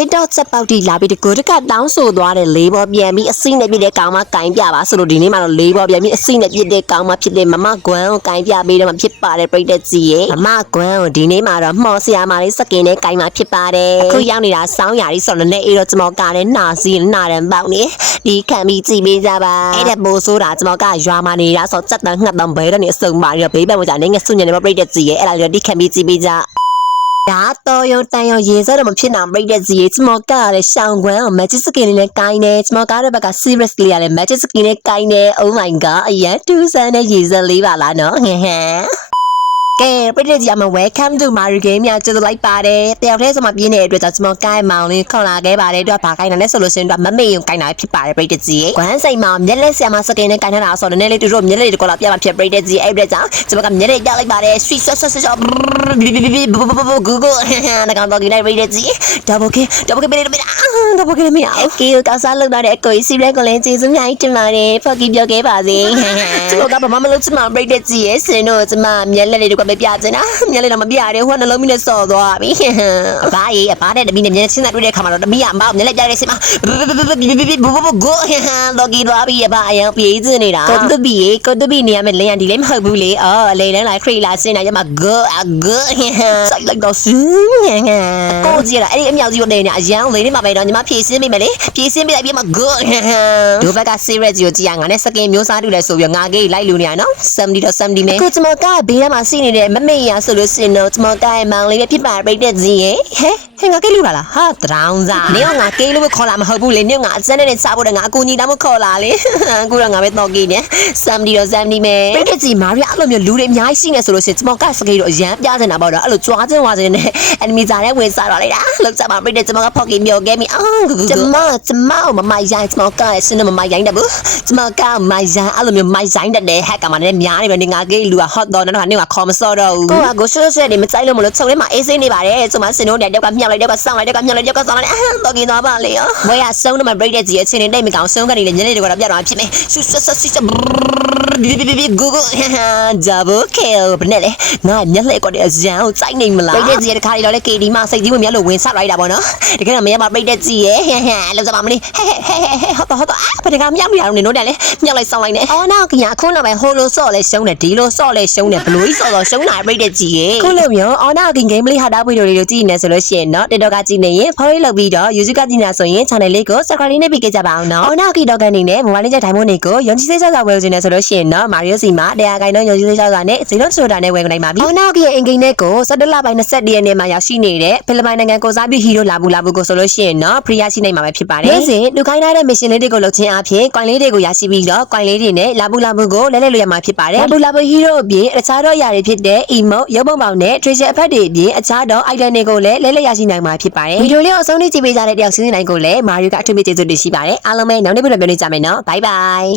TikTok ချက်ပေါက်တီလာပြီးတကူတကတောင်းဆိုသွားတဲ့လေးဘောပြန်ပြီးအစိနဲ့ပြည့်တဲ့ကောင်မကင်ပြပါဆိုလို့ဒီနေ့မှာတော့လေးဘောပြန်ပြီးအစိနဲ့ပြည့်တဲ့ကောင်မဖြစ်တဲ့မမကွမ်ကိုကင်ပြပေးတော့မှဖြစ်ပါတယ်ပြိတက်ကြီးရဲ့မမကွမ်ကိုဒီနေ့မှာတော့မှော်ဆရာမလေးစကင်နဲ့ကင်မှာဖြစ်ပါတယ်အခုရောက်နေတာစောင်းရာကြီးဆိုတော့လည်းအေးတော့ကျမကလည်းနာစီနာရန်ပေါက်နေဒီခံပြီးကြည့်ပေးကြပါအဲ့ဒါပို့ဆိုတာကျမကရွာမှာနေတာဆိုစက်တန်းငှက်တန်းဘဲတော့နေအစုံပါရဘေးဘက်မှာကြာနေငါဆုညနေမှာပြိတက်ကြီးရဲ့အဲ့ဒါလည်းဒီခံပြီးကြည့်ပေးကြဒါတော့ရုံတန်ရုံရေစက်တော့မဖြစ်နိုင်ပြိတဲ့စီကျမကလည်းရှောင်းကွမ်းအောင် magic skin နဲ့ကိုင်းနေကျမကတော့ဘက်က serious လေးရလဲ magic skin နဲ့ကိုင်းနေ oh my god အရင်တူဆန်းတဲ့ရေစက်လေးပါလားနော်ဟဲ့ကဲပြိတဲ့ကြီးအမ welcome to Mario Game ညကျေးဇူးလိုက်ပါတယ်တယောက်တည်းဆိုမှပြင်းနေတဲ့အတွက်ကြောင့်ကျမကိုင်းမောင်လေးခေါ်လာခဲ့ပါတယ်တော့ဘာကိုင်းတာလဲဆိုလို့ရှိရင်တော့မမေယုံကိုင်းတာဖြစ်ပါတယ်ပြိတဲ့ကြီးကွမ်းစိန်မောင်မျက်လက်ဆရာမစကင်နဲ့ကိုင်းထားတာဆိုတော့နည်းနည်းလေးတို့မျက်လက်တွေကောလာပြမှာဖြစ်ပြိတဲ့ကြီးအဲ့ဒါကြောင့်ကျမကမျက်လက်ကြောက်လိုက်ပါတယ် sweet so Google 那刚到给来为了自己 double kill 别的double kill 没有 OK 搞啥弄到的鬼死人过来这种样子嘛的跑给表给把人这个爸爸妈妈都这么为了自己是喏这么面来的个没表真啊面来那么表的话那老米的少多啊爸爷爸的面的面现在对的看嘛的面啊面来家的什么不老给多比爸呀别子呢啦个都比你们连地连好不嘞哦来人来可以来现在就嘛个ใส่เล็กดอกซึ้งก็จีละไอ้นี่မြောက်ကြီးကိုနေနေအရန်လေးနေမှာပဲတော့ညီမဖြည့်စင်းမိမယ်လေဖြည့်စင်းမိလိုက်ပြီးမှ good ဒုဘက်က serious ကိုကြည့်ရငါနဲ့စကင်မျိုးစားတူလဲဆိုပြီးငါကေးလိုက်လူနေရနော်70တော့70မဲကိုကျမကဘေးထဲမှာစီးနေတဲ့မမေရဆိုလို့စင်တော့ကျမကမောင်လေးပဲဖြစ်ပါပြိတဲ့ကြီးရဲ့ဟဲငါကေးလူလာလားဟာတရောင်းစားနေငါကေးလို့ခေါ်လာမဟုတ်ဘူးလေနေငါအစမ်းနဲ့စားဖို့ငါအကူညီတောင်းမခေါ်လာလေအခုတော့ငါပဲတော့ကေးနေ70တော့70မဲပြိတဲ့ကြီးမာရီအဲ့လိုမျိုးလူတွေအများကြီးရှိနေဆိုလို့ရှင်ကျမကစကေးတော့အရန်ပြစင်တာပေါ့တော့အဲ့လိုကြွားချင်းဝါစင်းနဲ့ enemy ဇာနဲ့ဝင်စားတော့လိုက်တာလောက်ကြမှာပြိတဲ့ကျမကဖောက်ကြီးမျိုးခဲ့ပြီကျမမမိုင်ရိုင်းကျမကစင်းမမိုင်ရိုင်းတယ်ဘူးကျမကမိုင်ရိုင်းအဲ့လိုမျိုးမိုင်ရိုင်းတဲ့ဟက်ကမှလည်းများနေပဲငါကေးလူက hot dog နဲ့တော့နေကခေါ်မစောတော့ဘူးကိုကဆွဆွနေမကြိုက်လို့မလို့ချုံထဲမှာအေးစိနေပါတယ်ကျမစင်းတို့တဲ့ကမြောက်လိုက်တဲ့ကစောင်းလိုက်တဲ့ကမြောက်လိုက်တဲ့ကစောင်းလိုက်တော့กินသွားပါလေရောဘွေကဆုံးတော့မပြိတဲ့ကြီးအချင်းနေတိတ်မကောင်ဆုံးကနေလေညနေတွေကတော့ပြတ်သွားဖြစ်မယ်Google double kill ဘယ်နဲ့လဲငါမျက်လှည့်ကောတဲ့အရန်ကိုစိုက်နေမလားပြိတဲ့ကြီးတခါလေတော့လေ KD မှစိတ်ကြီးဝင်မြတ်လို့ဝင်ဆက်လိုက်တာပေါ့နော်တကယ်တော့မရပါပြိတဲ့ကြီးရဲ့လောက်ကြပါမလေးဟုတ်တော့ဘယ်တကမြောက်ပြရအောင်နေတော့တယ်လေမြောက်လိုက်ဆောင်လိုက်နေအော်နောက်ကညာခုနောက်ပဲဟိုလိုဆော့လဲရှုံးတယ်ဒီလိုဆော့လဲရှုံးတယ်ဘလို့ကြီးဆော့တော့ရှုံးတာပြိတဲ့ကြီးရဲ့ခုလိုမျိုးအော်နောက်က game လေးဟာတာဗီဒီယိုလေးကိုကြည့်နေဆိုလို့ရှိရင်နော် TikTok ကကြည့်နေရင် follow လုပ်ပြီးတော့ YouTube ကကြည့်နေဆိုရင် channel လေးကို subscribe လေးနဲ့ပြီးကြပါအောင်နော်အော်နောက်က TikTok ကနေနဲ့ mobile လေးကြိုင်တိုင်းမို့နေကိုရုံချစေးစောက်ဝယ်နေဆိုလို့ရှိရင်နော် Mario စီမှာတရားကိုင်တော့ရုံချစေးစောက်နဲ့ဇီလုံးဆိုတာနဲ့ဝယ်နိုင်ပါပြီအော်နောက်ကရဲ့ in game နဲ့ကို17လပိုင်း21ရက်နေ့မှာရောက်ရှိနေတဲ့ဖိလစ်ပိုင်နိုင်ငံကိုစားပြီးဟီရိုလာဘူးကိုဆိုလို့ရှိရင်နော် free ရရှိနိုင်မှာပဲဖြစ်ပါတယ်။ဒါဆိုလူခိုင်းထားတဲ့ mission လေးတွေကိုလုပ်ခြင်းအပြင် coin လေးတွေကိုရရှိပြီးတော့ coin လေးတွေနဲ့လာဘူးကိုလဲလို့ရမှာဖြစ်ပါတယ်။လာဘူး hero အပြင်အခြားတော့ຢာတွေဖြစ်တဲ့ emote ရုပ်ပုံပေါင်းနဲ့ treasure effect တွေအပြင်အခြားတော့ item တွေကိုလည်းလဲရရှိနိုင်မှာဖြစ်ပါတယ်။ဗီဒီယိုလေးကိုအဆုံးထိကြည့်ပေးကြတဲ့တယောက်စီးတိုင်းကိုလည်း Mario ကအထူးပဲကျေးဇူးတင်ရှိပါတယ်။အားလုံးပဲနောက်နေ့ပြန်ကြမယ်နော်။ Bye bye